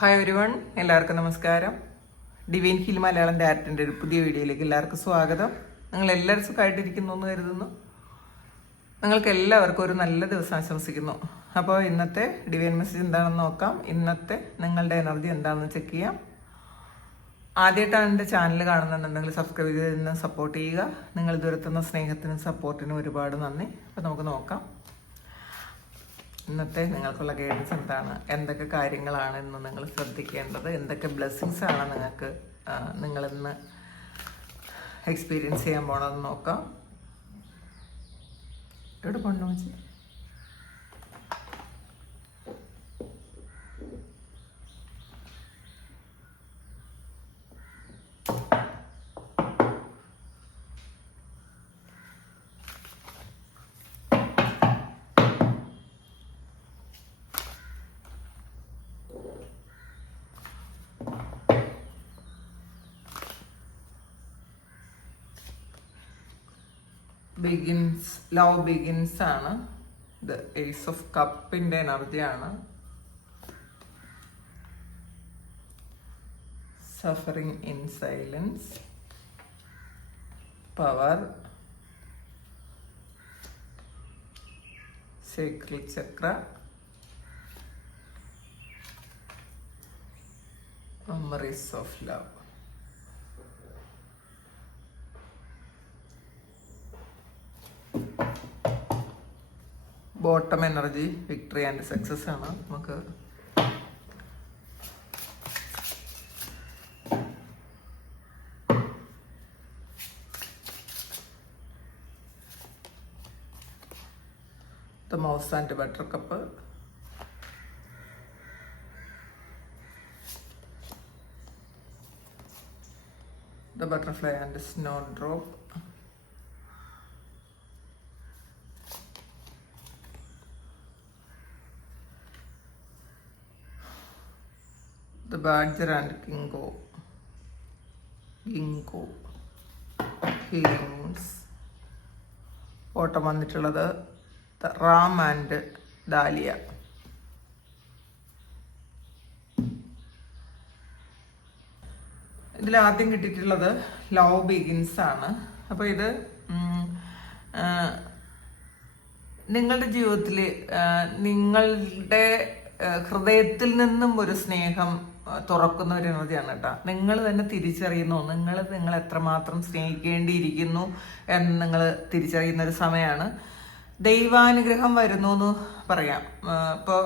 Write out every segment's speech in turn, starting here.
Hi everyone, എല്ലാവർക്കും നമസ്കാരം. Divine heal Malayalam ഡയറക്റ്റിൻ്റെ ഒരു പുതിയ വീഡിയോയിലേക്ക് എല്ലാവർക്കും സ്വാഗതം. നിങ്ങൾ എല്ലാവരും സുഖമായിട്ടിരിക്കുന്നു എന്ന് കരുതുന്നു. നിങ്ങൾക്ക് എല്ലാവർക്കും ഒരു നല്ല ദിവസം ആശംസിക്കുന്നു. അപ്പോൾ ഇന്നത്തെ ഡിവൈൻ മെസ്സേജ് എന്താണെന്ന് നോക്കാം. ഇന്നത്തെ നിങ്ങളുടെ എനർജി എന്താണെന്ന് ചെക്ക് ചെയ്യാം. ആദ്യമായിട്ടാണ് എൻ്റെ ചാനൽ കാണുന്നുണ്ടെങ്കിൽ സബ്സ്ക്രൈബ് ചെയ്ത് സപ്പോർട്ട് ചെയ്യുക. നിങ്ങൾ ഇതുവരെത്തുന്ന സ്നേഹത്തിനും സപ്പോർട്ടിനും ഒരുപാട് നന്ദി. അപ്പോൾ നമുക്ക് നോക്കാം ഇന്നത്തെ നിങ്ങൾക്കുള്ള ഗൈഡൻസ് എന്താണ്, എന്തൊക്കെ കാര്യങ്ങളാണ് ഇന്ന് നിങ്ങൾ ശ്രദ്ധിക്കേണ്ടത്, എന്തൊക്കെ ബ്ലെസ്സിങ്സ് ആണ് നിങ്ങളിന്ന് എക്സ്പീരിയൻസ് ചെയ്യാൻ പോകണമെന്ന് നോക്കാം. എവിടെ പോകണോ വെച്ച് ബിഗിൻസ്, ലവ് ബിഗിൻസ് ആണ്. ഇത് ഏസ് ഓഫ് കപ്പിന്റെ എനർജിയാണ്. Suffering in silence, power, Sacred Chakra, memories of love. Bottom energy victory and success ആണ്. നമുക്ക് the mouse and butter cup, the butterfly and snow drop, the badger and ginkgo healings. ഓട്ടം വന്നിട്ടുള്ളത് Ram and dahlia. ഇതിൽ ആദ്യം കിട്ടിയിട്ടുള്ളത് love begins ആണ്. അപ്പോൾ ഇത് നിങ്ങളുടെ ജീവിതത്തിൽ നിങ്ങളുടെ ഹൃദയത്തിൽ നിന്നും ഒരു സ്നേഹം തുറക്കുന്ന ഒരു എനർജിയാണ് കേട്ടോ. നിങ്ങൾ തന്നെ തിരിച്ചറിയുന്നു, നിങ്ങൾ എത്രമാത്രം സ്നേഹിക്കേണ്ടിയിരിക്കുന്നു എന്ന് നിങ്ങൾ തിരിച്ചറിയുന്ന ഒരു സമയമാണ്. ദൈവാനുഗ്രഹം വരുന്നു എന്ന് പറയാം. ഇപ്പോൾ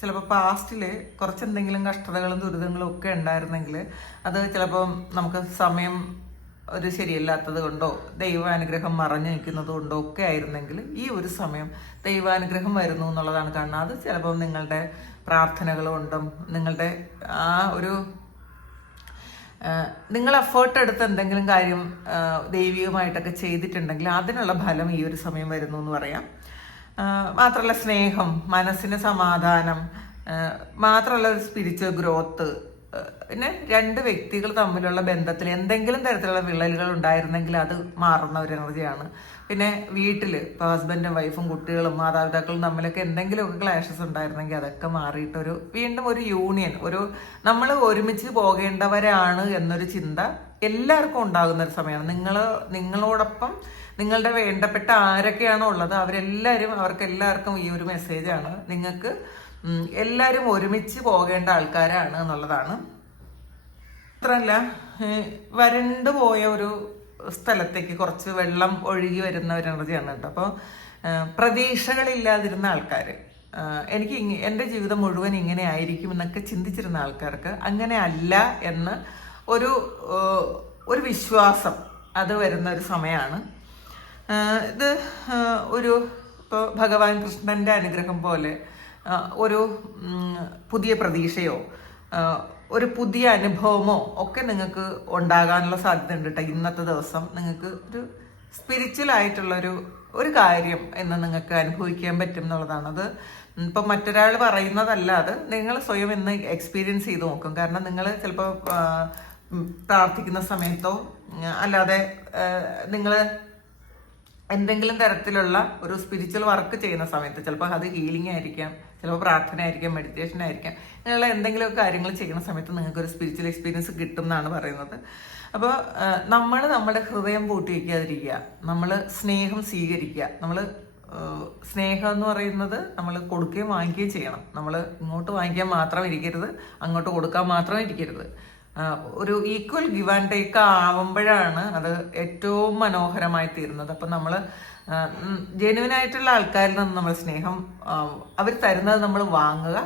ചിലപ്പോൾ പാസ്റ്റിൽ കുറച്ചെന്തെങ്കിലും കഷ്ടതകളും ദുരിതങ്ങളും ഒക്കെ ഉണ്ടായിരുന്നെങ്കിൽ അത് ചിലപ്പം നമുക്ക് സമയം ഒരു ശരിയല്ലാത്തത് കൊണ്ടോ ദൈവാനുഗ്രഹം മറഞ്ഞു നിൽക്കുന്നത് കൊണ്ടോ ഒക്കെ ആയിരുന്നെങ്കിൽ ഈ ഒരു സമയം ദൈവാനുഗ്രഹം വരുന്നു എന്നുള്ളതാണ് കാണുന്നത്. അത് ചിലപ്പോൾ നിങ്ങളുടെ പ്രാർത്ഥനകൾ കൊണ്ടും നിങ്ങളുടെ ആ ഒരു നിങ്ങൾ എഫേർട്ട് എടുത്ത് എന്തെങ്കിലും കാര്യം ദൈവികമായിട്ടൊക്കെ ചെയ്തിട്ടുണ്ടെങ്കിൽ അതിനുള്ള ഫലം ഈ ഒരു സമയം വരുന്നു എന്ന് പറയാം. മാത്രമല്ല സ്നേഹം, മനസ്സിന് സമാധാനം, മാത്രമല്ല ഒരു സ്പിരിച്വൽ ഗ്രോത്ത്, പിന്നെ രണ്ട് വ്യക്തികൾ തമ്മിലുള്ള ബന്ധത്തിൽ എന്തെങ്കിലും തരത്തിലുള്ള വിള്ളലുകൾ ഉണ്ടായിരുന്നെങ്കിൽ അത് മാറുന്ന ഒരു എനർജിയാണ്. പിന്നെ വീട്ടിൽ ഇപ്പോൾ ഹസ്ബൻഡും വൈഫും കുട്ടികളും മാതാപിതാക്കളും തമ്മിലൊക്കെ എന്തെങ്കിലുമൊക്കെ ക്ലാഷസ് ഉണ്ടായിരുന്നെങ്കിൽ അതൊക്കെ മാറിയിട്ടൊരു വീണ്ടും ഒരു യൂണിയൻ, ഒരു നമ്മൾ ഒരുമിച്ച് പോകേണ്ടവരാണ് എന്നൊരു ചിന്ത എല്ലാവർക്കും ഉണ്ടാകുന്ന ഒരു സമയമാണ്. നിങ്ങളോടൊപ്പം നിങ്ങളുടെ വേണ്ടപ്പെട്ട ആരൊക്കെയാണോ ഉള്ളത് അവർക്കെല്ലാവർക്കും ഈ ഒരു മെസ്സേജാണ്. നിങ്ങൾക്ക് എല്ലാവരും ഒരുമിച്ച് പോകേണ്ട ആൾക്കാരാണ് എന്നുള്ളതാണ്. മാത്രമല്ല വരണ്ടു പോയ ഒരു സ്ഥലത്തേക്ക് കുറച്ച് വെള്ളം ഒഴുകി വരുന്ന ഒരു എനർജിയാണ് കേട്ടോ. അപ്പോൾ പ്രതീക്ഷകളില്ലാതിരുന്ന ആൾക്കാർ, എനിക്ക് എൻ്റെ ജീവിതം മുഴുവൻ ഇങ്ങനെ ആയിരിക്കും എന്നൊക്കെ ചിന്തിച്ചിരുന്ന ആൾക്കാർക്ക് അങ്ങനെ അല്ല എന്ന് ഒരു വിശ്വാസം അത് വരുന്ന ഒരു സമയമാണ്. ഇത് ഇപ്പോൾ ഭഗവാൻ കൃഷ്ണൻ്റെ അനുഗ്രഹം പോലെ ഒരു പുതിയ പ്രതീക്ഷയോ ഒരു പുതിയ അനുഭവമോ ഒക്കെ നിങ്ങൾക്ക് ഉണ്ടാകാനുള്ള സാധ്യത ഉണ്ട് കേട്ടോ. ഇന്നത്തെ ദിവസം നിങ്ങൾക്ക് ഒരു സ്പിരിച്വൽ ആയിട്ടുള്ളൊരു കാര്യം എന്ന് നിങ്ങൾക്ക് അനുഭവിക്കാൻ പറ്റും എന്നുള്ളതാണ്. അത് ഇപ്പം മറ്റൊരാൾ പറയുന്നതല്ല, അത് നിങ്ങൾ സ്വയം ഇന്ന് എക്സ്പീരിയൻസ് ചെയ്ത് നോക്കും. കാരണം നിങ്ങൾ ചിലപ്പോൾ പ്രാർത്ഥിക്കുന്ന സമയത്തോ അല്ലാതെ നിങ്ങൾ എന്തെങ്കിലും തരത്തിലുള്ള ഒരു സ്പിരിച്വൽ വർക്ക് ചെയ്യുന്ന സമയത്ത്, ചിലപ്പോൾ അത് ഹീലിംഗ് ആയിരിക്കാം, ചിലപ്പോൾ പ്രാർത്ഥന ആയിരിക്കാം, മെഡിറ്റേഷൻ ആയിരിക്കാം, ഇങ്ങനെയുള്ള എന്തെങ്കിലുമൊക്കെ കാര്യങ്ങൾ ചെയ്യുന്ന സമയത്ത് നിങ്ങൾക്ക് ഒരു സ്പിരിച്വൽ എക്സ്പീരിയൻസ് കിട്ടും എന്നാണ് പറയുന്നത്. അപ്പോൾ നമ്മൾ നമ്മുടെ ഹൃദയം പൂട്ടി വയ്ക്കാതിരിക്കുക, നമ്മൾ സ്നേഹം സ്വീകരിക്കുക. നമ്മൾ സ്നേഹം എന്ന് പറയുന്നത് നമ്മൾ കൊടുക്കുകയും വാങ്ങിക്കുകയും ചെയ്യണം. നമ്മൾ ഇങ്ങോട്ട് വാങ്ങിക്കാൻ മാത്രം ഇരിക്കരുത്, അങ്ങോട്ട് കൊടുക്കാൻ മാത്രം ഇരിക്കരുത്. ഒരു ഈക്വൽ ഗിവ് ആൻഡ് ടേക്ക് ആവുമ്പോഴാണ് അത് ഏറ്റവും മനോഹരമായി തീരുന്നത്. അപ്പം നമ്മൾ ജെന്യുവനായിട്ടുള്ള ആൾക്കാരിൽ നിന്ന് നമ്മൾ സ്നേഹം അവർ തരുന്നത് നമ്മൾ വാങ്ങുക,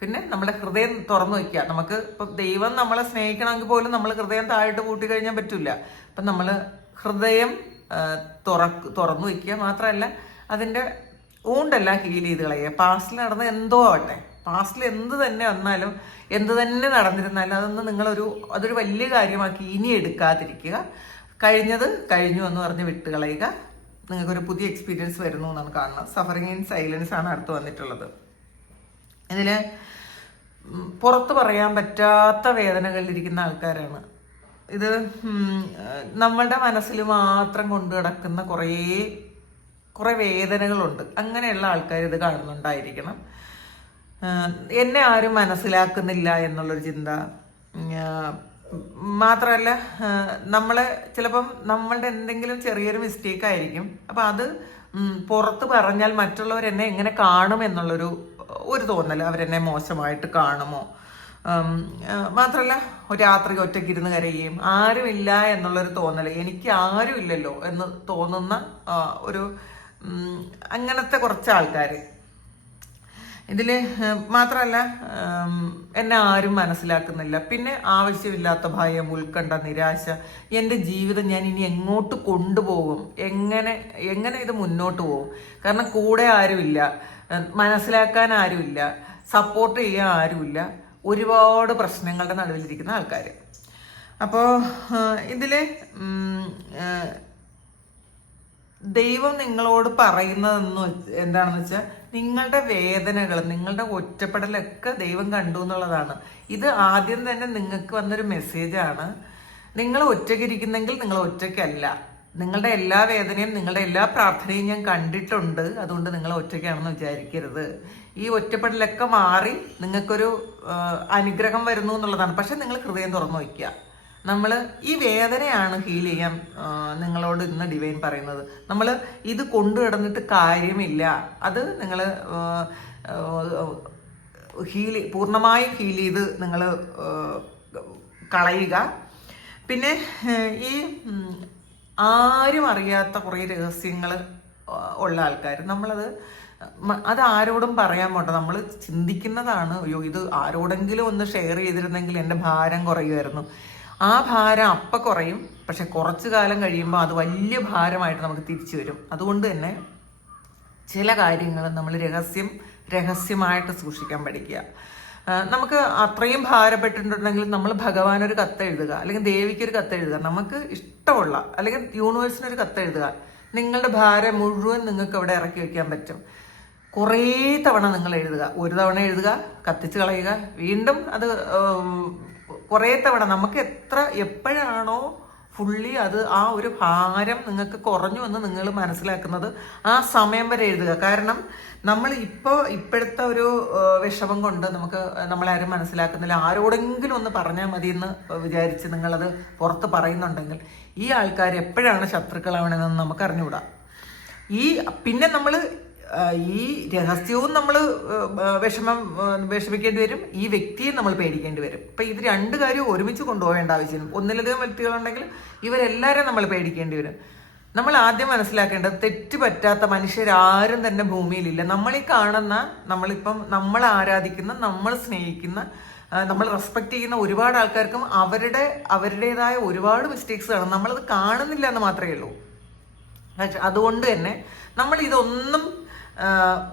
പിന്നെ നമ്മുടെ ഹൃദയം തുറന്നു വയ്ക്കുക. നമുക്ക് ഇപ്പം ദൈവം നമ്മളെ സ്നേഹിക്കണമെങ്കിൽ പോലും നമ്മൾ ഹൃദയം താഴോട്ട് പൂട്ടി കഴിഞ്ഞാൽ പറ്റില്ല. അപ്പം നമ്മൾ ഹൃദയം തുറന്നു വയ്ക്കുക. മാത്രമല്ല അതിൻ്റെ ഊണ്ടെല്ലാം ഹീൽ ചെയ്ത് കളയുക. പാസ്റ്റിൽ നടന്ന എന്തോ ആവട്ടെ, പാസ്റ്റിൽ എന്ത് തന്നെ വന്നാലും എന്ത് തന്നെ നടന്നിരുന്നാലും അതൊന്നും അതൊരു വലിയ കാര്യമാക്കി ഇനി എടുക്കാതിരിക്കുക. കഴിഞ്ഞത് കഴിഞ്ഞു എന്ന് പറഞ്ഞ് വിട്ടുകളയുക. നിങ്ങൾക്കൊരു പുതിയ എക്സ്പീരിയൻസ് വരുന്നു എന്നാണ് കാണുന്നത്. സഫറിങ് ഇൻ സൈലൻസ് ആണ് അടുത്ത് വന്നിട്ടുള്ളത്. ഇതിൽ പുറത്ത് പറയാൻ പറ്റാത്ത വേദനകളിലിരിക്കുന്ന ആൾക്കാരാണ്. ഇത് നമ്മളുടെ മനസ്സിൽ മാത്രം കൊണ്ടു കിടക്കുന്ന കുറേ വേദനകളുണ്ട്. അങ്ങനെയുള്ള ആൾക്കാർ ഇത് കാണുന്നുണ്ടായിരിക്കണം. എന്നെ ആരും മനസ്സിലാക്കുന്നില്ല എന്നുള്ളൊരു ചിന്ത, മാത്രമല്ല നമ്മളെ ചിലപ്പം നമ്മളുടെ എന്തെങ്കിലും ചെറിയൊരു മിസ്റ്റേക്ക് ആയിരിക്കും, അപ്പം അത് പുറത്ത് പറഞ്ഞാൽ മറ്റുള്ളവർ എന്നെ എങ്ങനെ കാണും എന്നുള്ളൊരു തോന്നൽ, അവരെന്നെ മോശമായിട്ട് കാണുമോ. മാത്രമല്ല രാത്രി ഒറ്റയ്ക്കിരുന്ന് കരയുകയും ആരുമില്ല എന്നുള്ളൊരു തോന്നൽ, എനിക്ക് ആരുമില്ലല്ലോ എന്ന് തോന്നുന്ന അങ്ങനത്തെ കുറച്ച് ആൾക്കാർ ഇതിൽ. മാത്രമല്ല എന്നെ ആരും മനസ്സിലാക്കുന്നില്ല, പിന്നെ ആവശ്യമില്ലാത്ത ഭയം, ഉത്കണ്ഠ, നിരാശ, എൻ്റെ ജീവിതം ഞാൻ ഇനി എങ്ങോട്ട് കൊണ്ടുപോകും, എങ്ങനെ ഇത് മുന്നോട്ട് പോകും, കാരണം കൂടെ ആരുമില്ല, മനസ്സിലാക്കാൻ ആരുമില്ല, സപ്പോർട്ട് ചെയ്യാൻ ആരുമില്ല, ഒരുപാട് പ്രശ്നങ്ങളുടെ നടുവിലിരിക്കുന്ന ആൾക്കാർ. അപ്പോൾ ഇതിൽ ദൈവം നിങ്ങളോട് പറയുന്നതെന്ന് എന്താണെന്ന് വെച്ചാൽ നിങ്ങളുടെ വേദനകൾ, നിങ്ങളുടെ ഒറ്റപ്പെടലൊക്കെ ദൈവം കണ്ടു എന്നുള്ളതാണ്. ഇത് ആദ്യം തന്നെ നിങ്ങൾക്ക് വന്നൊരു മെസ്സേജാണ്. നിങ്ങൾ ഒറ്റയ്ക്കിരിക്കുന്നെങ്കിൽ നിങ്ങൾ ഒറ്റയ്ക്കല്ല. നിങ്ങളുടെ എല്ലാ വേദനയും നിങ്ങളുടെ എല്ലാ പ്രാർത്ഥനയും ഞാൻ കണ്ടിട്ടുണ്ട്. അതുകൊണ്ട് നിങ്ങൾ ഒറ്റയ്ക്കാണെന്ന് വിചാരിക്കരുത്. ഈ ഒറ്റപ്പെടലൊക്കെ മാറി നിങ്ങൾക്കൊരു അനുഗ്രഹം വരുന്നു എന്നുള്ളതാണ്. പക്ഷെ നിങ്ങൾ ഹൃദയം തുറന്നു വയ്ക്കുക. നമ്മൾ ഈ വേദനയാണ് ഹീൽ ചെയ്യാൻ നിങ്ങളോട് ഇന്ന് ഡിവൈൻ പറയുന്നത്. നമ്മൾ ഇത് കൊണ്ടു കിടന്നിട്ട് കാര്യമില്ല. അത് നിങ്ങൾ പൂർണ്ണമായും ഹീൽ ചെയ്ത് നിങ്ങൾ കളയുക. പിന്നെ ഈ ആരും അറിയാത്ത കുറേ രഹസ്യങ്ങൾ ഉള്ള ആൾക്കാർ, അത് ആരോടും പറയാൻ പോട്ടെ, നമ്മൾ ചിന്തിക്കുന്നതാണ്, അയ്യോ ഇത് ആരോടെങ്കിലും ഒന്ന് ഷെയർ ചെയ്തിരുന്നെങ്കിൽ എൻ്റെ ഭാരം കുറയുമായിരുന്നു. ആ ഭാരം അപ്പം കുറയും, പക്ഷെ കുറച്ചു കാലം കഴിയുമ്പോൾ അത് വലിയ ഭാരമായിട്ട് നമുക്ക് തിരിച്ചു വരും. അതുകൊണ്ട് തന്നെ ചില കാര്യങ്ങൾ നമ്മൾ രഹസ്യമായിട്ട് സൂക്ഷിക്കാൻ പഠിക്കുക. നമുക്ക് അത്രയും ഭാരപ്പെട്ടിട്ടുണ്ടെങ്കിൽ നമ്മൾ ഭഗവാനൊരു കത്ത് എഴുതുക, അല്ലെങ്കിൽ ദേവിക്കൊരു കത്ത് എഴുതുക, നമുക്ക് ഇഷ്ടമുള്ള, അല്ലെങ്കിൽ യൂണിവേഴ്സിനൊരു കത്ത് എഴുതുക. നിങ്ങളുടെ ഭാരം മുഴുവൻ നിങ്ങൾക്ക് അവിടെ ഇറക്കി വയ്ക്കാൻ പറ്റും. കുറേ തവണ നിങ്ങൾ എഴുതുക. ഒരു തവണ എഴുതുക, കത്തിച്ച് കളയുക, വീണ്ടും അത് കുറേ തവണ. നമുക്ക് എപ്പോഴാണോ ഫുള്ളി ആ ഒരു ഭാരം നിങ്ങൾക്ക് കുറഞ്ഞു എന്ന് നിങ്ങൾ മനസ്സിലാക്കുന്നത് ആ സമയം വരെ എഴുതുക. കാരണം നമ്മൾ ഇപ്പോഴത്തെ ഒരു വിഷമം കൊണ്ട് നമ്മളാരും മനസ്സിലാക്കുന്നില്ല, ആരോടെങ്കിലും ഒന്ന് പറഞ്ഞാൽ മതി എന്ന് വിചാരിച്ച് നിങ്ങളത് പുറത്ത് പറയുന്നുണ്ടെങ്കിൽ ഈ ആൾക്കാർ എപ്പോഴാണ് ശത്രുക്കളാവണമെന്ന് നമുക്ക് അറിഞ്ഞുകൂടാ. പിന്നെ നമ്മൾ ഈ രഹസ്യവും നമ്മൾ വിഷമിക്കേണ്ടി വരും, ഈ വ്യക്തിയെ നമ്മൾ പേടിക്കേണ്ടി വരും. അപ്പം ഇത് രണ്ട് കാര്യവും ഒരുമിച്ച് കൊണ്ടുപോകേണ്ട ആവശ്യം. ഒന്നിലധികം വ്യക്തികളുണ്ടെങ്കിൽ ഇവരെല്ലാവരും നമ്മൾ പേടിക്കേണ്ടി വരും. നമ്മൾ ആദ്യം മനസ്സിലാക്കേണ്ടത് തെറ്റ് പറ്റാത്ത മനുഷ്യരാരും തന്നെ ഭൂമിയിലില്ല. നമ്മളീ കാണുന്ന, നമ്മൾ ആരാധിക്കുന്ന, നമ്മൾ സ്നേഹിക്കുന്ന, നമ്മൾ റെസ്പെക്ട് ചെയ്യുന്ന ഒരുപാട് ആൾക്കാർക്കും അവരുടേതായ ഒരുപാട് മിസ്റ്റേക്സ് കാണും. നമ്മളത് കാണുന്നില്ല എന്ന് മാത്രമേ ഉള്ളൂ. അതുകൊണ്ട് തന്നെ നമ്മൾ ഇതൊന്നും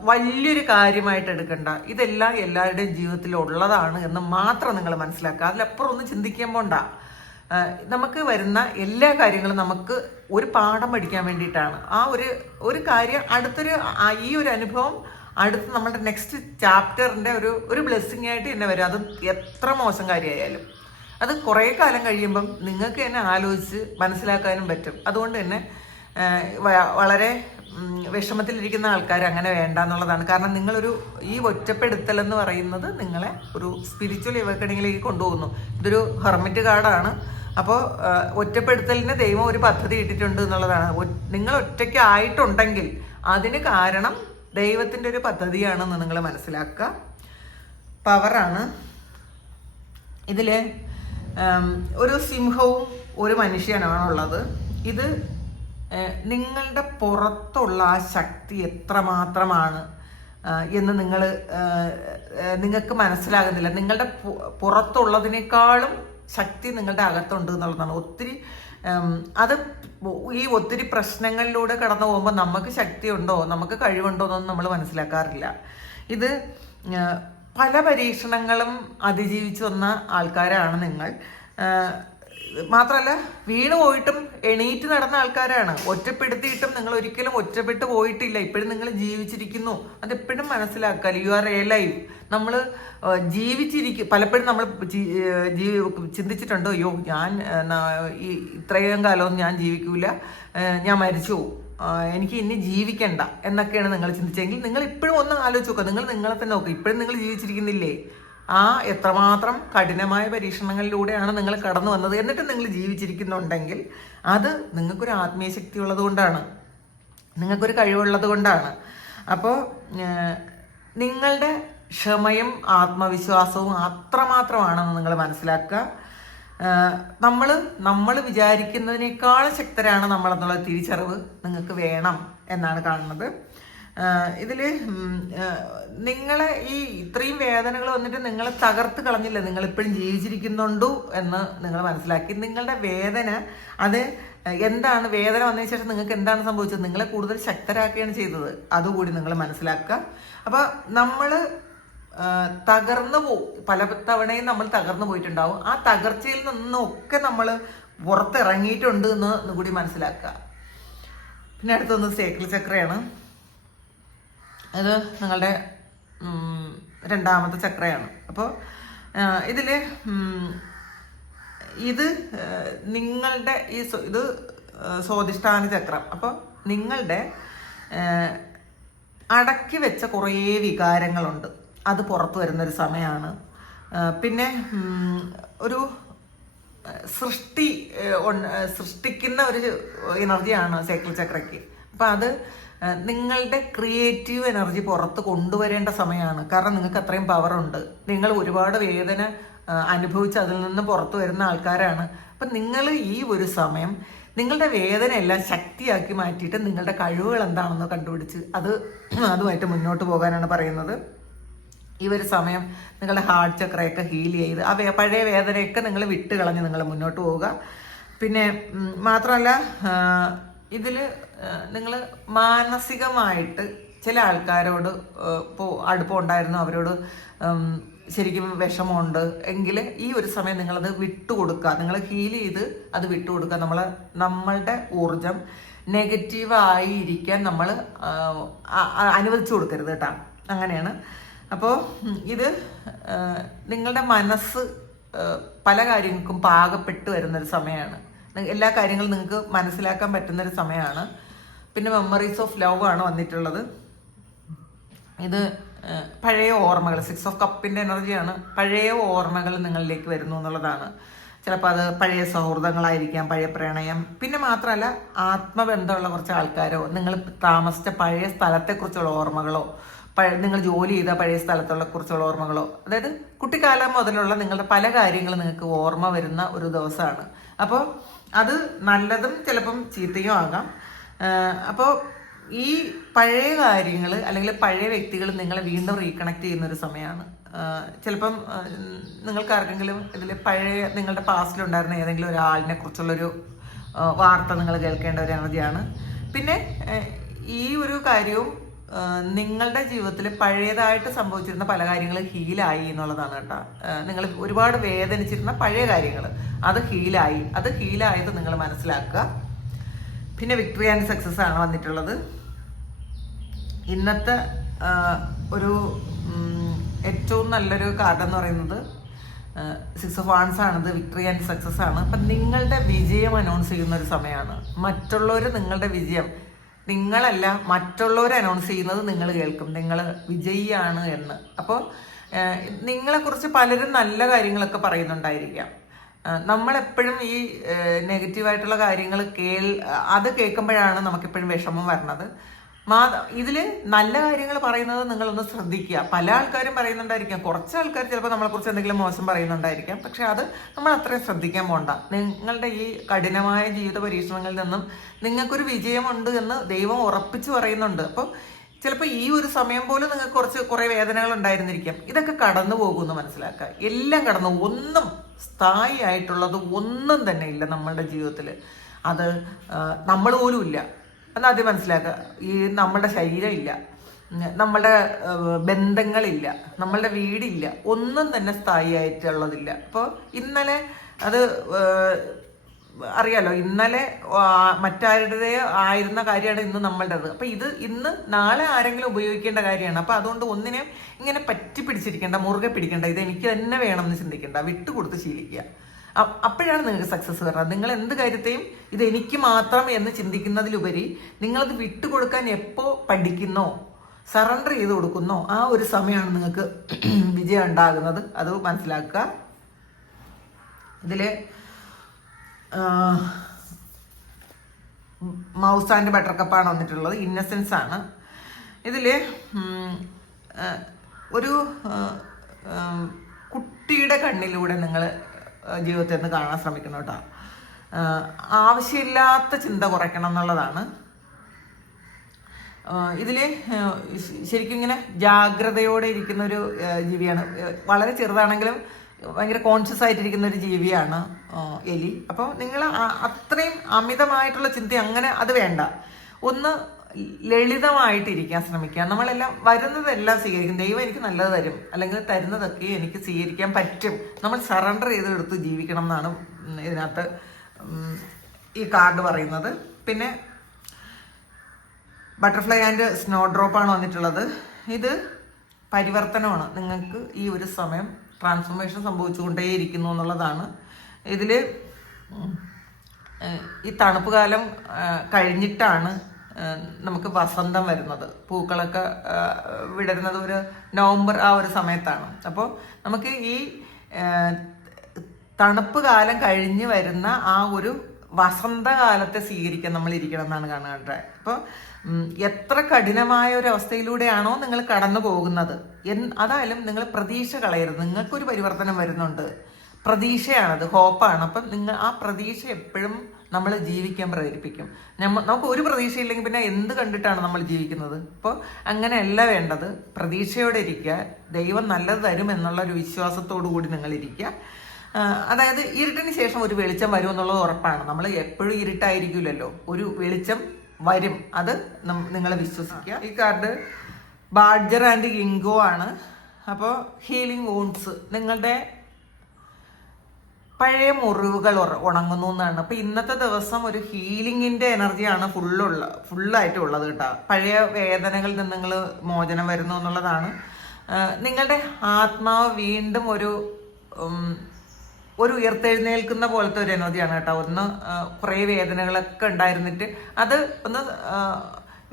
വലിയൊരു കാര്യമായിട്ട് എടുക്കണ്ട. ഇതെല്ലാം എല്ലാവരുടെയും ജീവിതത്തിൽ ഉള്ളതാണ് എന്ന് മാത്രം നിങ്ങൾ മനസ്സിലാക്കുക. അതിലപ്പുറം ഒന്നും ചിന്തിക്കാൻ പോണ്ട. നമുക്ക് വരുന്ന എല്ലാ കാര്യങ്ങളും നമുക്ക് ഒരു പാഠം പഠിക്കാൻ വേണ്ടിയിട്ടാണ്. ആ ഒരു കാര്യം ഈ ഒരു അനുഭവം അടുത്ത് നമ്മളുടെ നെക്സ്റ്റ് ചാപ്റ്ററിൻ്റെ ഒരു ബ്ലെസ്സിങ് ആയിട്ട് തന്നെ വരും. അത് എത്ര മോശം കാര്യമായാലും അത് കുറേ കാലം കഴിയുമ്പം നിങ്ങൾക്ക് തന്നെ ആലോചിച്ച് മനസ്സിലാക്കാനും പറ്റും. അതുകൊണ്ട് തന്നെ വളരെ വിഷമത്തിലിരിക്കുന്ന ആൾക്കാർ അങ്ങനെ വേണ്ട എന്നുള്ളതാണ്. കാരണം നിങ്ങളൊരു ഈ ഒറ്റപ്പെടുത്തൽ എന്ന് പറയുന്നത് നിങ്ങളെ ഒരു സ്പിരിച്വൽ ഇവക്കണിങ്ങിലേക്ക് കൊണ്ടുപോകുന്നു. ഇതൊരു ഹെർമിറ്റ് കാർഡാണ്. അപ്പോൾ ഒറ്റപ്പെടുത്തലിന് ദൈവം ഒരു പദ്ധതി ഇട്ടിട്ടുണ്ട് എന്നുള്ളതാണ്. നിങ്ങൾ ഒറ്റയ്ക്കായിട്ടുണ്ടെങ്കിൽ അതിന് കാരണം ദൈവത്തിൻ്റെ ഒരു പദ്ധതിയാണെന്ന് നിങ്ങൾ മനസ്സിലാക്കുക. പവറാണ് ഇതിൽ. ഒരു സിംഹവും ഒരു മനുഷ്യനാണുള്ളത്. ഇത് നിങ്ങളുടെ പുറത്തുള്ള ആ ശക്തി എത്രമാത്രമാണ് എന്ന് നിങ്ങൾക്ക് മനസ്സിലാകുന്നില്ല. നിങ്ങളുടെ പുറത്തുള്ളതിനേക്കാളും ശക്തി നിങ്ങളുടെ അകത്തുണ്ട് എന്നുള്ളതാണ്. ഒത്തിരി പ്രശ്നങ്ങളിലൂടെ കടന്നു പോകുമ്പോൾ നമുക്ക് ശക്തിയുണ്ടോ, നമുക്ക് കഴിവുണ്ടോ എന്നൊന്നും നമ്മൾ മനസ്സിലാക്കാറില്ല. ഇത് പല പരീക്ഷണങ്ങളും അതിജീവിച്ചു വന്ന ആൾക്കാരാണ് നിങ്ങൾ. മാത്രമല്ല വീണ് പോയിട്ടും എണീറ്റ് നടന്ന ആൾക്കാരാണ്. ഒറ്റപ്പെടുത്തിയിട്ടും നിങ്ങൾ ഒരിക്കലും ഒറ്റപ്പെട്ടു പോയിട്ടില്ല. ഇപ്പോഴും നിങ്ങൾ ജീവിച്ചിരിക്കുന്നു. അതെപ്പോഴും മനസ്സിലാക്കുക. You are A live. നമ്മൾ ജീവിച്ചിരിക്കും. പലപ്പോഴും നമ്മൾ ചിന്തിച്ചിട്ടുണ്ടോ, അയ്യോ ഞാൻ ഇത്രയും കാലമൊന്നും ഞാൻ ജീവിക്കൂല, ഞാൻ മരിച്ചു പോകും, എനിക്ക് ഇനി ജീവിക്കണ്ട എന്നൊക്കെയാണ് നിങ്ങൾ ചിന്തിച്ചെങ്കിൽ നിങ്ങൾ ഇപ്പോഴും ഒന്ന് ആലോചിച്ച് നോക്കുക. നിങ്ങൾ നിങ്ങളെ തന്നെ നോക്കുക. ഇപ്പോഴും നിങ്ങൾ ജീവിച്ചിരിക്കുന്നില്ലേ? എത്രമാത്രം കഠിനമായ പരീക്ഷണങ്ങളിലൂടെയാണ് നിങ്ങൾ കടന്നു വന്നത്. എന്നിട്ട് നിങ്ങൾ ജീവിച്ചിരിക്കുന്നുണ്ടെങ്കിൽ അത് നിങ്ങൾക്കൊരു ആത്മീയ ശക്തി ഉള്ളത് കൊണ്ടാണ്, നിങ്ങൾക്കൊരു കഴിവുള്ളത് കൊണ്ടാണ്. അപ്പോൾ നിങ്ങളുടെ ക്ഷമയും ആത്മവിശ്വാസവും അത്രമാത്രമാണെന്ന് നിങ്ങൾ മനസ്സിലാക്കുക. നമ്മൾ വിചാരിക്കുന്നതിനേക്കാൾ ശക്തരാണ് നമ്മളെന്നുള്ള തിരിച്ചറിവ് നിങ്ങൾക്ക് വേണം എന്നാണ് കാണുന്നത്. ഇതിൽ നിങ്ങളെ ഈ ഇത്രയും വേദനകൾ വന്നിട്ട് നിങ്ങളെ തകർത്ത് കളഞ്ഞില്ല. നിങ്ങളിപ്പോഴും ജീവിച്ചിരിക്കുന്നുണ്ടോ എന്ന് നിങ്ങൾ മനസ്സിലാക്കി. നിങ്ങളുടെ വേദന അത് എന്താണ്, വേദന വന്നതിന് ശേഷം നിങ്ങൾക്ക് എന്താണ് സംഭവിച്ചത്, നിങ്ങളെ കൂടുതൽ ശക്തരാക്കുകയാണ് ചെയ്തത്. അതുകൂടി നിങ്ങൾ മനസ്സിലാക്കുക. അപ്പോൾ നമ്മൾ തകർന്നു പല തവണയും നമ്മൾ തകർന്നു പോയിട്ടുണ്ടാവും. ആ തകർച്ചയിൽ നിന്നൊക്കെ നമ്മൾ പുറത്തിറങ്ങിയിട്ടുണ്ട് എന്ന് കൂടി മനസ്സിലാക്കുക. പിന്നെ അടുത്തൊന്ന് സേക്കിൾ ചക്രയാണ്. അത് നിങ്ങളുടെ രണ്ടാമത്തെ ചക്രയാണ്. അപ്പോൾ ഇത് നിങ്ങളുടെ ഇത് സ്വാധിഷ്ഠാന ചക്രം. അപ്പോൾ നിങ്ങളുടെ അടക്കി വെച്ച കുറേ വികാരങ്ങളുണ്ട്, അത് പുറത്തു വരുന്നൊരു സമയമാണ്. പിന്നെ ഒരു സൃഷ്ടിക്കുന്ന ഒരു എനർജിയാണ് സൈക്കിൾ ചക്രയ്ക്ക്. അപ്പം അത് നിങ്ങളുടെ ക്രിയേറ്റീവ് എനർജി പുറത്ത് കൊണ്ടുവരേണ്ട സമയമാണ്. കാരണം നിങ്ങൾക്ക് അത്രയും പവറുണ്ട്. നിങ്ങൾ ഒരുപാട് വേദന അനുഭവിച്ച് അതിൽ നിന്ന് പുറത്തു വരുന്ന ആൾക്കാരാണ്. അപ്പം നിങ്ങൾ ഈ ഒരു സമയം നിങ്ങളുടെ വേദനയെല്ലാം ശക്തിയാക്കി മാറ്റിയിട്ട് നിങ്ങളുടെ കഴിവുകൾ എന്താണെന്ന് കണ്ടുപിടിച്ച് അതുമായിട്ട് മുന്നോട്ട് പോകാനാണ് പറയുന്നത്. ഈ ഒരു സമയം നിങ്ങളുടെ ഹാർട്ട് ചക്രയൊക്കെ ഹീൽ ചെയ്ത് പഴയ വേദനയൊക്കെ നിങ്ങൾ വിട്ട് കളഞ്ഞ് നിങ്ങൾ മുന്നോട്ട് പോവുക. പിന്നെ മാത്രമല്ല ഇതിൽ നിങ്ങൾ മാനസികമായിട്ട് ചില ആൾക്കാരോട് ഇപ്പോൾ അടുപ്പം ഉണ്ടായിരുന്നു, അവരോട് ശരിക്കും വിഷമമുണ്ട് എങ്കിൽ ഈ ഒരു സമയം നിങ്ങളത് വിട്ടുകൊടുക്കുക. നിങ്ങൾ ഹീൽ ചെയ്ത് അത് വിട്ടുകൊടുക്കുക. നമ്മളുടെ ഊർജം നെഗറ്റീവായി ഇരിക്കാൻ നമ്മൾ അനുവദിച്ചു കൊടുക്കരുത് കേട്ടോ. അങ്ങനെയാണ്. അപ്പോൾ ഇത് നിങ്ങളുടെ മനസ്സ് പല കാര്യങ്ങൾക്കും പാകപ്പെട്ട് വരുന്നൊരു സമയമാണ്. എല്ലാ കാര്യങ്ങളും നിങ്ങൾക്ക് മനസ്സിലാക്കാൻ പറ്റുന്നൊരു സമയമാണ്. പിന്നെ മെമ്മറീസ് ഓഫ് ലവ് ആണ് വന്നിട്ടുള്ളത്. ഇത് പഴയ ഓർമ്മകൾ, 6 ഓഫ് കപ്പിൻ്റെ എനർജിയാണ്. പഴയ ഓർമ്മകൾ നിങ്ങളിലേക്ക് വരുന്നു എന്നുള്ളതാണ്. ചിലപ്പോൾ അത് പഴയ സൗഹൃദങ്ങളായിരിക്കാം, പഴയ പ്രണയം. പിന്നെ മാത്രമല്ല ആത്മബന്ധമുള്ള കുറച്ച് ആൾക്കാരോ, നിങ്ങൾ താമസിച്ച പഴയ സ്ഥലത്തെക്കുറിച്ചുള്ള ഓർമ്മകളോ, നിങ്ങൾ ജോലി ചെയ്ത പഴയ സ്ഥലത്തുള്ള കുറിച്ചുള്ള ഓർമ്മകളോ, അതായത് കുട്ടിക്കാലം മുതലുള്ള നിങ്ങളുടെ പല കാര്യങ്ങളും നിങ്ങൾക്ക് ഓർമ്മ വരുന്ന ഒരു ദിവസമാണ്. അപ്പോൾ അത് നല്ലതും ചിലപ്പം ചീത്തയും ആകാം. അപ്പോൾ ഈ പഴയ കാര്യങ്ങൾ അല്ലെങ്കിൽ പഴയ വ്യക്തികൾ നിങ്ങളെ വീണ്ടും റീകണക്ട് ചെയ്യുന്നൊരു സമയമാണ്. ചിലപ്പം നിങ്ങൾക്ക് ആർക്കെങ്കിലും ഇതിൽ പഴയ നിങ്ങളുടെ പാസ്റ്റിലുണ്ടായിരുന്ന ഏതെങ്കിലും ഒരാളിനെ കുറിച്ചുള്ളൊരു വാർത്ത നിങ്ങൾ കേൾക്കേണ്ട ഒരു എനർജിയാണ്. പിന്നെ ഈ ഒരു കാര്യവും നിങ്ങളുടെ ജീവിതത്തിൽ പഴയതായിട്ട് സംഭവിച്ചിരുന്ന പല കാര്യങ്ങളും ഹീലായി എന്നുള്ളതാണ് കേട്ടോ. നിങ്ങൾ ഒരുപാട് വേദനിച്ചിരുന്ന പഴയ കാര്യങ്ങൾ അത് ഹീലായത് നിങ്ങൾ മനസ്സിലാക്കുക. പിന്നെ വിക്ടറി ആൻഡ് സക്സസ് ആണ് വന്നിട്ടുള്ളത്. ഇന്നത്തെ ഒരു ഏറ്റവും നല്ലൊരു കാർഡ് എന്ന് പറയുന്നത് 6 of Wands ആണത്, വിക്ടറി ആൻഡ് സക്സസ് ആണ്. അപ്പം നിങ്ങളുടെ വിജയം അനൗൺസ് ചെയ്യുന്ന ഒരു സമയമാണ്. മറ്റുള്ളവർ നിങ്ങളുടെ വിജയം, നിങ്ങളല്ല മറ്റുള്ളവർ അനൗൺസ് ചെയ്യുന്നത് നിങ്ങൾ കേൾക്കും, നിങ്ങൾ വിജയിയാണ് എന്ന്. അപ്പോൾ നിങ്ങളെക്കുറിച്ച് പലരും നല്ല കാര്യങ്ങളൊക്കെ പറയുന്നുണ്ടായിരിക്കാം. നമ്മളെപ്പോഴും ഈ നെഗറ്റീവായിട്ടുള്ള കാര്യങ്ങൾ അത് കേൾക്കുമ്പോഴാണ് നമുക്കെപ്പോഴും വിഷമം വരണത്. ഇതിൽ നല്ല കാര്യങ്ങൾ പറയുന്നത് നിങ്ങളൊന്ന് ശ്രദ്ധിക്കുക. പല ആൾക്കാരും പറയുന്നുണ്ടായിരിക്കാം, കുറച്ച് ആൾക്കാർ ചിലപ്പോൾ നമ്മളെക്കുറിച്ച് എന്തെങ്കിലും മോശം പറയുന്നുണ്ടായിരിക്കാം. പക്ഷെ അത് നമ്മൾ അത്രയും ശ്രദ്ധിക്കാൻ പോകണ്ട. നിങ്ങളുടെ ഈ കഠിനമായ ജീവിത പരീക്ഷണങ്ങളിൽ നിന്നും നിങ്ങൾക്കൊരു വിജയമുണ്ട് എന്ന് ദൈവം ഉറപ്പിച്ചു പറയുന്നുണ്ട്. അപ്പോൾ ചിലപ്പോൾ ഈ ഒരു സമയം പോലും നിങ്ങൾക്ക് കുറേ വേദനകൾ ഉണ്ടായിരുന്നിരിക്കാം. ഇതൊക്കെ കടന്നു പോകുമെന്ന് മനസ്സിലാക്കുക. എല്ലാം കടന്നു, ഒന്നും സ്ഥായി ആയിട്ടുള്ളത് ഒന്നും തന്നെ ഇല്ല നമ്മളുടെ ജീവിതത്തിൽ. അത് നമ്മൾ പോലും ഇല്ല എന്നാദ്യം മനസ്സിലാക്കുക. ഈ നമ്മളുടെ ശരീരമില്ല, നമ്മളുടെ ബന്ധങ്ങളില്ല, നമ്മളുടെ വീടില്ല, ഒന്നും തന്നെ സ്ഥായി ആയിട്ടുള്ളതില്ല. അപ്പോൾ ഇന്നലെ അത് അറിയാലോ, ഇന്നലെ മറ്റാരുടെ ആയിരുന്ന കാര്യമാണ് ഇന്ന് നമ്മളുടേത്. അപ്പം ഇന്ന് നാളെ ആരെങ്കിലും ഉപയോഗിക്കേണ്ട കാര്യമാണ്. അപ്പം അതുകൊണ്ട് ഒന്നിനെ ഇങ്ങനെ പറ്റി പിടിച്ചിരിക്കേണ്ട, മുറുകെ പിടിക്കേണ്ട, ഇത് എനിക്ക് തന്നെ വേണമെന്ന് ചിന്തിക്കേണ്ട, വിട്ടുകൊടുത്ത് ശീലിക്കുക. അപ്പോഴാണ് നിങ്ങൾക്ക് സക്സസ് വരുന്നത്. നിങ്ങൾ എന്ത് കാര്യത്തെയും ഇത് എനിക്ക് മാത്രം എന്ന് ചിന്തിക്കുന്നതിലുപരി നിങ്ങളത് വിട്ടുകൊടുക്കാൻ എപ്പോൾ പഠിക്കുന്നോ, സറണ്ടർ ചെയ്ത് കൊടുക്കുന്നോ, ആ ഒരു സമയമാണ് നിങ്ങൾക്ക് വിജയം ഉണ്ടാകുന്നത്. അത് മനസ്സിലാക്കുക. ഇതിൽ മൗസ് ആൻഡ് ബട്ടർ കപ്പാണ് വന്നിട്ടുള്ളത്. ഇന്നസെൻസ് ആണ്. ഇതിൽ ഒരു കുട്ടിയുടെ കണ്ണിലൂടെ നിങ്ങൾ ജീവിതത്തിൽ നിന്ന് കാണാൻ ശ്രമിക്കണം കേട്ടോ. ആവശ്യമില്ലാത്ത ചിന്ത കുറയ്ക്കണം എന്നുള്ളതാണ്. ഇതിൽ ശരിക്കും ഇങ്ങനെ ജാഗ്രതയോടെ ഇരിക്കുന്ന ഒരു ജീവിയാണ്. വളരെ ചെറുതാണെങ്കിലും ഭയങ്കര കോൺഷ്യസ് ആയിട്ടിരിക്കുന്ന ഒരു ജീവിയാണ് എലി. അപ്പോൾ നിങ്ങൾ അത്രയും അമിതമായിട്ടുള്ള ചിന്ത അങ്ങനെ അത് വേണ്ട. ഒന്ന് ലളിതമായിട്ടിരിക്കാൻ ശ്രമിക്കുക. നമ്മളെല്ലാം വരുന്നതെല്ലാം സ്വീകരിക്കും. ദൈവം എനിക്ക് നല്ലത് തരും, അല്ലെങ്കിൽ തരുന്നതൊക്കെ എനിക്ക് സ്വീകരിക്കാൻ പറ്റും. നമ്മൾ സറണ്ടർ ചെയ്തെടുത്ത് ജീവിക്കണം എന്നാണ് ഇതിനകത്ത് ഈ കാർഡ് പറയുന്നത്. പിന്നെ ബട്ടർഫ്ലൈ ആൻഡ് സ്നോ ഡ്രോപ്പാണ് വന്നിട്ടുള്ളത്. ഇത് പരിവർത്തനമാണ്. നിങ്ങൾക്ക് ഈ ഒരു സമയം ട്രാൻസ്ഫോർമേഷൻ സംഭവിച്ചുകൊണ്ടേയിരിക്കുന്നു എന്നുള്ളതാണ്. ഇതിൽ ഈ തണുപ്പ് കാലം കഴിഞ്ഞിട്ടാണ് നമുക്ക് വസന്തം വരുന്നത്. പൂക്കളൊക്കെ വിടരുന്നത് ഒരു നവംബർ ആ ഒരു സമയത്താണ്. അപ്പോൾ നമുക്ക് ഈ തണുപ്പ് കാലം കഴിഞ്ഞ് വരുന്ന ആ ഒരു വസന്തകാലത്തെ സ്വീകരിക്കാൻ നമ്മൾ ഇരിക്കണം എന്നാണ് കാണുന്നത്. അപ്പോൾ എത്ര കഠിനമായ ഒരു അവസ്ഥയിലൂടെയാണോ നിങ്ങൾ കടന്നു പോകുന്നത്, അതായാലും നിങ്ങൾ പ്രതീക്ഷ കളയരുത്. നിങ്ങൾക്കൊരു പരിവർത്തനം വരുന്നുണ്ട്, പ്രതീക്ഷയാണത്, ഹോപ്പാണ്. അപ്പം നിങ്ങൾ ആ പ്രതീക്ഷ എപ്പോഴും നമ്മൾ ജീവിക്കാൻ പ്രേരിപ്പിക്കും. നമുക്ക് ഒരു പ്രതീക്ഷയില്ലെങ്കിൽ പിന്നെ എന്ത് കണ്ടിട്ടാണ് നമ്മൾ ജീവിക്കുന്നത്? അപ്പോൾ അങ്ങനെയല്ല വേണ്ടത്. പ്രതീക്ഷയോടെ ഇരിക്കുക. ദൈവം നല്ലത് തരും എന്നുള്ള ഒരു വിശ്വാസത്തോടു കൂടി നിങ്ങൾ ഇരിക്കുക. അതായത് ഇരുട്ടിന് ശേഷം ഒരു വെളിച്ചം വരും എന്നുള്ളത് ഉറപ്പാണ്. നമ്മൾ എപ്പോഴും ഇരുട്ടായിരിക്കില്ലല്ലോ, ഒരു വെളിച്ചം വരും. അത് നിങ്ങൾ വിശ്വസിക്കുക. ഈ കാർഡ് ബാഡ്ജർ ആൻഡ് ഇങ്കോ ആണ്. അപ്പോൾ ഹീലിംഗ് വൂൺസ്, നിങ്ങളുടെ പഴയ മുറിവുകൾ ഉണങ്ങുന്നു എന്നാണ്. അപ്പോൾ ഇന്നത്തെ ദിവസം ഒരു ഹീലിങ്ങിൻ്റെ എനർജിയാണ് ഫുള്ളായിട്ട് ഉള്ളത് കേട്ടോ. പഴയ വേദനകളിൽ നിന്ന് നിങ്ങൾ മോചനം വരുന്നു എന്നുള്ളതാണ്. നിങ്ങളുടെ ആത്മാവ് വീണ്ടും ഒരു ഉയർത്തെഴുന്നേൽക്കുന്ന പോലത്തെ ഒരു എനർജിയാണ് കേട്ടോ. കുറേ വേദനകളൊക്കെ ഉണ്ടായിരുന്നിട്ട് അത്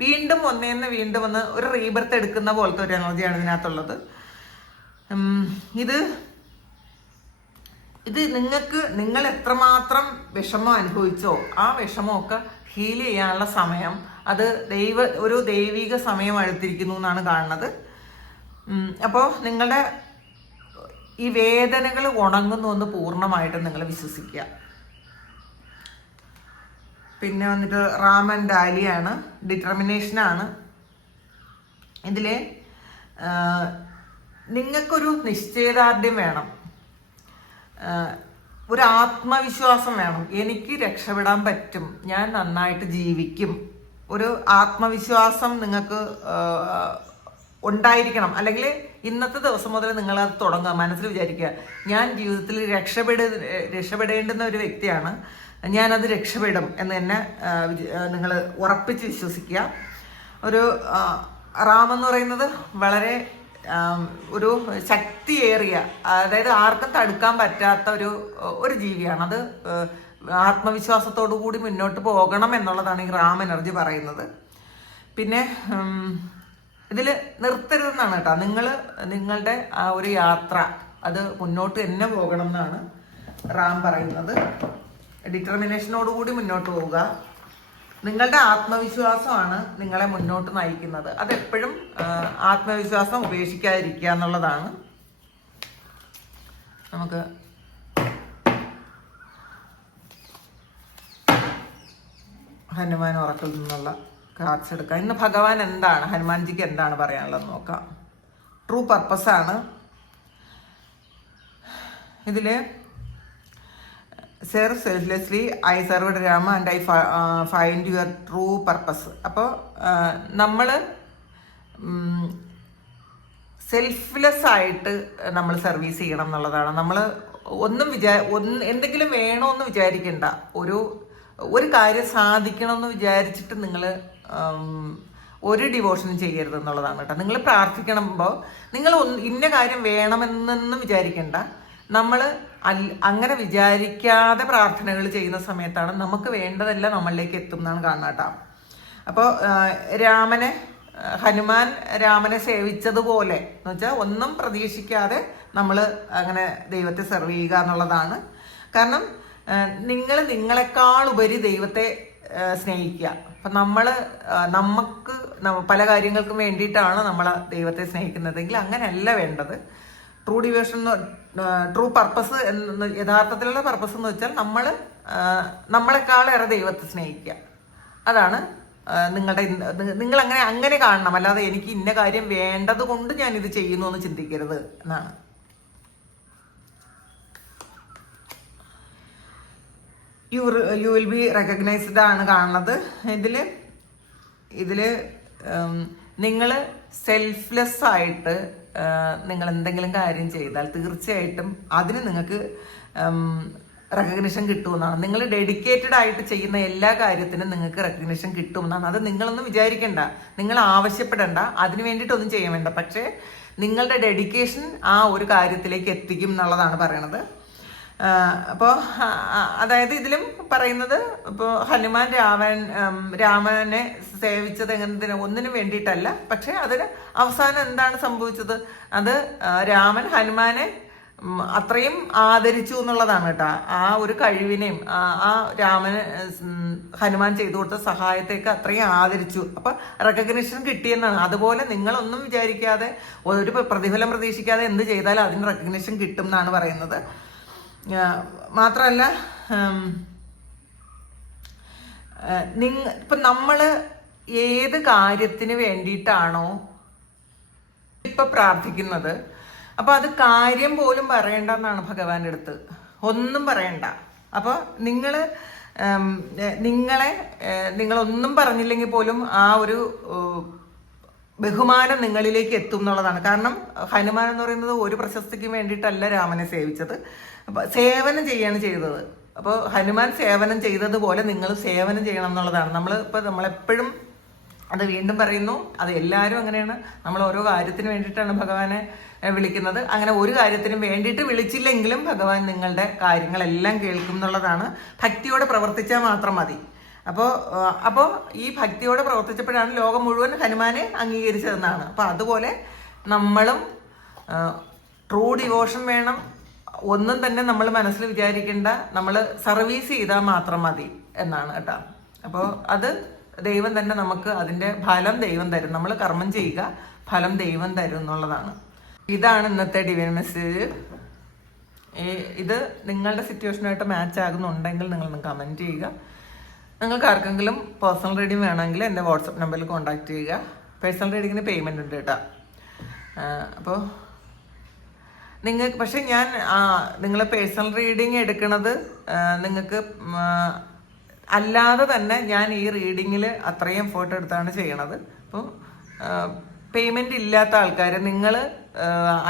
വീണ്ടും ഒന്ന് ഒരു റീബർത്ത് എടുക്കുന്ന പോലത്തെ ഒരു എനർജിയാണ് ഇതിനകത്തുള്ളത്. ഇത് നിങ്ങൾ എത്രമാത്രം വിഷമം അനുഭവിച്ചോ ആ വിഷമമൊക്കെ ഹീൽ ചെയ്യാനുള്ള സമയം, അത് ഒരു ദൈവിക സമയം അടുത്തിരിക്കുന്നു എന്നാണ് കാണുന്നത്. അപ്പോൾ നിങ്ങളുടെ ഈ വേദനകൾ ഉണങ്ങുന്നു എന്ന് പൂർണ്ണമായിട്ടും നിങ്ങൾ വിശ്വസിക്കുക. പിന്നെ വന്നിട്ട് റാം ആൻഡ് ഡാലിയാണ്, ഡിറ്റർമിനേഷനാണ്. ഇതിൽ നിങ്ങൾക്കൊരു നിശ്ചയദാർഢ്യം വേണം, ഒരു ആത്മവിശ്വാസം വേണം. എനിക്ക് രക്ഷപ്പെടാൻ പറ്റും, ഞാൻ നന്നായിട്ട് ജീവിക്കും. ഒരു ആത്മവിശ്വാസം നിങ്ങൾക്ക് ഉണ്ടായിരിക്കണം. അല്ലെങ്കിൽ ഇന്നത്തെ ദിവസം മുതൽ നിങ്ങളത് തുടങ്ങുക. മനസ്സിൽ വിചാരിക്കുക, ഞാൻ ജീവിതത്തിൽ രക്ഷപ്പെടേണ്ടുന്ന ഒരു വ്യക്തിയാണ്, ഞാനത് രക്ഷപ്പെടും എന്ന് തന്നെ നിങ്ങൾ ഉറപ്പിച്ച് വിശ്വസിക്കുക. ഒരു റാം എന്ന് പറയുന്നത് വളരെ ഒരു ശക്തിയേറിയ, അതായത് ആർക്കും തടുക്കാൻ പറ്റാത്ത ഒരു ജീവിയാണ്. അത് ആത്മവിശ്വാസത്തോടു കൂടി മുന്നോട്ട് പോകണം എന്നുള്ളതാണ് ഈ റാം എനർജി പറയുന്നത്. പിന്നെ ഇതിൽ നിർത്തരുതെന്നാണ് കേട്ടോ. നിങ്ങളുടെ ആ ഒരു യാത്ര അത് മുന്നോട്ട് തന്നെ പോകണം എന്നാണ് റാം പറയുന്നത്. ഡിറ്റർമിനേഷനോടുകൂടി മുന്നോട്ട് പോവുക. നിങ്ങളുടെ ആത്മവിശ്വാസമാണ് നിങ്ങളെ മുന്നോട്ട് നയിക്കുന്നത്. അതെപ്പോഴും ആത്മവിശ്വാസം ഉപേക്ഷിക്കാതിരിക്കുക എന്നുള്ളതാണ്. നമുക്ക് ഹനുമാൻ ഉറക്കിൽ നിന്നുള്ള കാർഡ്സ് എടുക്കാം. ഇന്ന് ഭഗവാൻ എന്താണ്, ഹനുമാൻജിക്ക് എന്താണ് പറയാനുള്ളത് നോക്കാം. ട്രൂ പർപ്പസാണ് ഇതില്. Serve selflessly, I served Rama and I find your true purpose. അപ്പോൾ നമ്മൾ സെൽഫ്ലെസ് ആയിട്ട് നമ്മൾ സർവീസ് ചെയ്യണം എന്നുള്ളതാണ്. നമ്മൾ എന്തെങ്കിലും വേണമെന്ന് വിചാരിക്കണ്ട. ഒരു കാര്യം സാധിക്കണമെന്ന് വിചാരിച്ചിട്ട് നിങ്ങൾ ഒരു ഡിവോഷനും ചെയ്യരുത് എന്നുള്ളതാണ് കേട്ടോ. നിങ്ങൾ പ്രാർത്ഥിക്കുമ്പോൾ നിങ്ങൾ ഇന്ന കാര്യം വേണമെന്നൊന്നും വിചാരിക്കണ്ട. നമ്മൾ അങ്ങനെ വിചാരിക്കാതെ പ്രാർത്ഥനകൾ ചെയ്യുന്ന സമയത്താണ് നമുക്ക് വേണ്ടതെല്ലാം നമ്മളിലേക്ക് എത്തും എന്നാണ് കാണുന്നത് കേട്ടോ. അപ്പോൾ ഹനുമാൻ രാമനെ സേവിച്ചതുപോലെ എന്ന് വെച്ചാൽ ഒന്നും പ്രതീക്ഷിക്കാതെ നമ്മൾ അങ്ങനെ ദൈവത്തെ സെർവ് ചെയ്യുക എന്നുള്ളതാണ്. കാരണം നിങ്ങളെക്കാൾ ഉപരി ദൈവത്തെ സ്നേഹിക്കുക. അപ്പം നമുക്ക് പല കാര്യങ്ങൾക്കും വേണ്ടിയിട്ടാണ് നമ്മൾ ദൈവത്തെ സ്നേഹിക്കുന്നതെങ്കിൽ അങ്ങനെയല്ല വേണ്ടത്. ട്രൂ ഡിവോഷൻ, ട്രൂ പർപ്പസ് എന്ന് യഥാർത്ഥത്തിലുള്ള പർപ്പസ് എന്ന് വെച്ചാൽ നമ്മളെക്കാളേറെ ദൈവത്തെ സ്നേഹിക്കുക. അതാണ് നിങ്ങൾ അങ്ങനെ കാണണം. അല്ലാതെ എനിക്ക് ഇന്ന കാര്യം വേണ്ടത് കൊണ്ട് ഞാനിത് ചെയ്യുന്നു എന്ന് ചിന്തിക്കരുത് എന്നാണ്. യു വിൽ ബി റെക്കഗ്നൈസ്ഡ് ആണ് കാണുന്നത്. ഇതില് നിങ്ങൾ സെൽഫ്ലെസ് ആയിട്ട് നിങ്ങൾ എന്തെങ്കിലും കാര്യം ചെയ്താൽ തീർച്ചയായിട്ടും അതിന് നിങ്ങൾക്ക് റെക്കഗ്നിഷൻ കിട്ടുമെന്നാണ്. നിങ്ങൾ ഡെഡിക്കേറ്റഡ് ആയിട്ട് ചെയ്യുന്ന എല്ലാ കാര്യത്തിനും നിങ്ങൾക്ക് റെക്കഗ്നിഷൻ കിട്ടുമെന്നാണ്. അത് നിങ്ങളൊന്നും വിചാരിക്കണ്ട, നിങ്ങൾ ആവശ്യപ്പെടണ്ട, അതിന് വേണ്ടിയിട്ടൊന്നും ചെയ്യാൻ വേണ്ട. പക്ഷേ നിങ്ങളുടെ ഡെഡിക്കേഷൻ ആ ഒരു കാര്യത്തിലേക്ക് എത്തിക്കും എന്നുള്ളതാണ് പറയണത്. അപ്പോൾ അതായത് ഇതിലും പറയുന്നത്, ഇപ്പോൾ ഹനുമാൻ രാമനെ സേവിച്ചത് ഒന്നിനും വേണ്ടിയിട്ടല്ല. പക്ഷെ അതിന് അവസാനം എന്താണ് സംഭവിച്ചത്? അത് രാമൻ ഹനുമാനെ അത്രയും ആദരിച്ചു എന്നുള്ളതാണ് കേട്ടോ. ആ ഒരു കഴിവിനെയും ആ ഹനുമാൻ ചെയ്തു കൊടുത്ത സഹായത്തേക്ക് അത്രയും ആദരിച്ചു. അപ്പൊ റെക്കഗ്നിഷൻ കിട്ടിയെന്നാണ്. അതുപോലെ നിങ്ങളൊന്നും വിചാരിക്കാതെ, ഒരു പ്രതിഫലം പ്രതീക്ഷിക്കാതെ എന്ത് ചെയ്താലും അതിന് റെക്കഗ്നിഷൻ കിട്ടും എന്നാണ് പറയുന്നത്. മാത്രമല്ല, ഇപ്പൊ നമ്മള് ഏത് കാര്യത്തിന് വേണ്ടിയിട്ടാണോ ഇപ്പൊ പ്രാർത്ഥിക്കുന്നത്, അപ്പൊ അത് കാര്യം പോലും പറയണ്ടെന്നാണ് ഭഗവാന്റെ അടുത്ത്. ഒന്നും പറയണ്ട. അപ്പൊ നിങ്ങളൊന്നും പറഞ്ഞില്ലെങ്കിൽ പോലും ആ ഒരു ബഹുമാനം നിങ്ങളിലേക്ക് എത്തും എന്നുള്ളതാണ്. കാരണം ഹനുമാൻ എന്ന് പറയുന്നത് ഒരു പ്രശസ്തിക്കും വേണ്ടിയിട്ടല്ല രാമനെ സേവിച്ചത്, സേവനം ചെയ്യാണ് ചെയ്തത്. അപ്പോൾ ഹനുമാൻ സേവനം ചെയ്തതുപോലെ നിങ്ങൾ സേവനം ചെയ്യണം എന്നുള്ളതാണ്. നമ്മളെപ്പോഴും അത് വീണ്ടും പറയുന്നു, അത് എല്ലാവരും അങ്ങനെയാണ്. നമ്മൾ ഓരോ കാര്യത്തിന് വേണ്ടിയിട്ടാണ് ഭഗവാനെ വിളിക്കുന്നത്. അങ്ങനെ ഒരു കാര്യത്തിനും വേണ്ടിയിട്ട് വിളിച്ചില്ലെങ്കിലും ഭഗവാൻ നിങ്ങളുടെ കാര്യങ്ങളെല്ലാം കേൾക്കും എന്നുള്ളതാണ്. ഭക്തിയോടെ പ്രവർത്തിച്ചാൽ മാത്രം മതി. അപ്പോൾ ഈ ഭക്തിയോടെ പ്രവർത്തിച്ചപ്പോഴാണ് ലോകം മുഴുവൻ ഹനുമാനെ അംഗീകരിച്ചതെന്നാണ്. അപ്പോൾ അതുപോലെ നമ്മളും ട്രൂ ഡിവോഷൻ വേണം. ഒന്നും തന്നെ നമ്മൾ മനസ്സിൽ വിചാരിക്കേണ്ട, നമ്മൾ സർവീസ് ചെയ്താൽ മാത്രം മതി എന്നാണ് കേട്ടോ. അപ്പോൾ അത് ദൈവം തന്നെ നമുക്ക് അതിൻ്റെ ഫലം ദൈവം തരും. നമ്മൾ കർമ്മം ചെയ്യുക, ഫലം ദൈവം തരും എന്നുള്ളതാണ്. ഇതാണ് ഇന്നത്തെ ഡിവൈൻ മെസ്സേജ്. ഇത് നിങ്ങളുടെ സിറ്റുവേഷനായിട്ട് മാച്ച് ആകുന്നുണ്ടെങ്കിൽ നിങ്ങളൊന്ന് കമൻറ്റ് ചെയ്യുക. നിങ്ങൾക്ക് ആർക്കെങ്കിലും പേഴ്സണൽ റീഡിങ് വേണമെങ്കിൽ എൻ്റെ വാട്സപ്പ് നമ്പറിൽ കോൺടാക്ട് ചെയ്യുക. പേഴ്സണൽ റീഡിങ്ങിന് പേയ്മെൻ്റ് ഉണ്ട് കേട്ടോ. അപ്പോൾ പക്ഷെ ഞാൻ നിങ്ങൾ പേഴ്സണൽ റീഡിങ് എടുക്കുന്നത് നിങ്ങൾക്ക് അല്ലാതെ തന്നെ ഞാൻ ഈ റീഡിങ്ങിൽ അത്രയും എഫേർട്ട് എടുത്താണ് ചെയ്യണത്. അപ്പോൾ പേയ്മെൻറ്റ് ഇല്ലാത്ത ആൾക്കാർ നിങ്ങൾ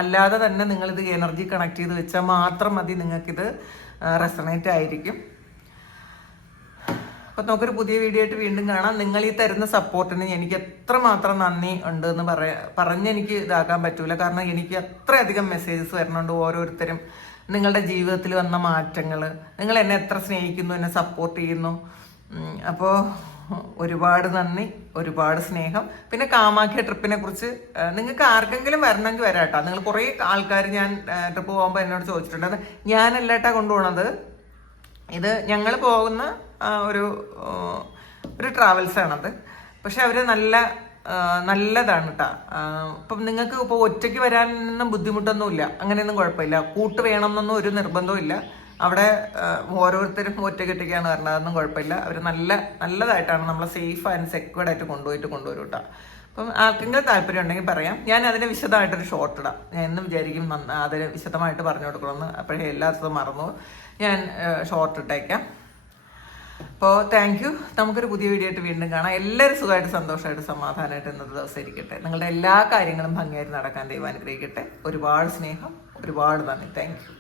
അല്ലാതെ തന്നെ നിങ്ങളിത് എനർജി കണക്ട് ചെയ്ത് വെച്ചാൽ മാത്രം മതി, നിങ്ങൾക്കിത് റെസണേറ്റ് ആയിരിക്കും. അപ്പം നമുക്കൊരു പുതിയ വീഡിയോ ആയിട്ട് വീണ്ടും കാണാം. നിങ്ങൾ ഈ തരുന്ന സപ്പോർട്ടിന് എനിക്ക് എത്രമാത്രം നന്ദി ഉണ്ട് എന്ന് പറഞ്ഞെനിക്ക് ഇതാക്കാൻ പറ്റൂല. കാരണം എനിക്ക് അത്രയധികം മെസ്സേജസ് വരുന്നുണ്ട്. ഓരോരുത്തരും നിങ്ങളുടെ ജീവിതത്തിൽ വന്ന മാറ്റങ്ങൾ, നിങ്ങൾ എന്നെ എത്ര സ്നേഹിക്കുന്നു, എന്നെ സപ്പോർട്ട് ചെയ്യുന്നു. അപ്പോൾ ഒരുപാട് നന്ദി, ഒരുപാട് സ്നേഹം. പിന്നെ കാമാഖ്യ ട്രിപ്പിനെ കുറിച്ച് നിങ്ങൾക്ക് ആർക്കെങ്കിലും വരണമെങ്കിൽ വരാട്ടോ. നിങ്ങൾ കുറേ ആൾക്കാർ ഞാൻ ട്രിപ്പ് പോകുമ്പോൾ എന്നോട് ചോദിച്ചിട്ടുണ്ട്. ഞാനല്ലേട്ടാ കൊണ്ടുപോകണത്, ഇത് ഞങ്ങൾ പോകുന്ന ഒരു ട്രാവൽസാണത്. പക്ഷെ അവർ നല്ലതാണ് കേട്ടോ. ഇപ്പം നിങ്ങൾക്ക് ഇപ്പോൾ ഒറ്റയ്ക്ക് വരാനൊന്നും ബുദ്ധിമുട്ടൊന്നുമില്ല, അങ്ങനെയൊന്നും കുഴപ്പമില്ല. കൂട്ട് വേണമെന്നൊന്നും ഒരു നിർബന്ധവും ഇല്ല. അവിടെ ഓരോരുത്തരും ഒറ്റയ്ക്കൊറ്റയ്ക്കാണ് വരണത്, അതൊന്നും കുഴപ്പമില്ല. അവർ നല്ലതായിട്ടാണ് നമ്മളെ സേഫ് ആൻഡ് സെക്യൂർഡ് ആയിട്ട് കൊണ്ടുവരും കേട്ടോ. അപ്പം ആർക്കെങ്കിലും താല്പര്യം ഉണ്ടെങ്കിൽ പറയാം. ഞാൻ അതിന് വിശദമായിട്ടൊരു ഷോർട്ട് ഇടാം. ഞാൻ എന്നും വിചാരിക്കും അതിന് വിശദമായിട്ട് പറഞ്ഞു കൊടുക്കണമെന്ന്, അപ്പോഴേ എല്ലാത്തും മറന്നു. ഞാൻ ഷോർട്ട് ഇട്ടേക്കാം. അപ്പോൾ താങ്ക് യു. നമുക്കൊരു പുതിയ വീഡിയോ ആയിട്ട് വീണ്ടും കാണാം. എല്ലാവരും സുഖമായിട്ട് സന്തോഷമായിട്ട് സമാധാനമായിട്ട് ഇന്നത്തെ ദിവസം ഇരിക്കട്ടെ. നിങ്ങളുടെ എല്ലാ കാര്യങ്ങളും ഭംഗിയായിട്ട് നടക്കാൻ ദൈവം അനുഗ്രഹിക്കട്ടെ. ഒരുപാട് സ്നേഹം, ഒരുപാട് നന്ദി. Thank you.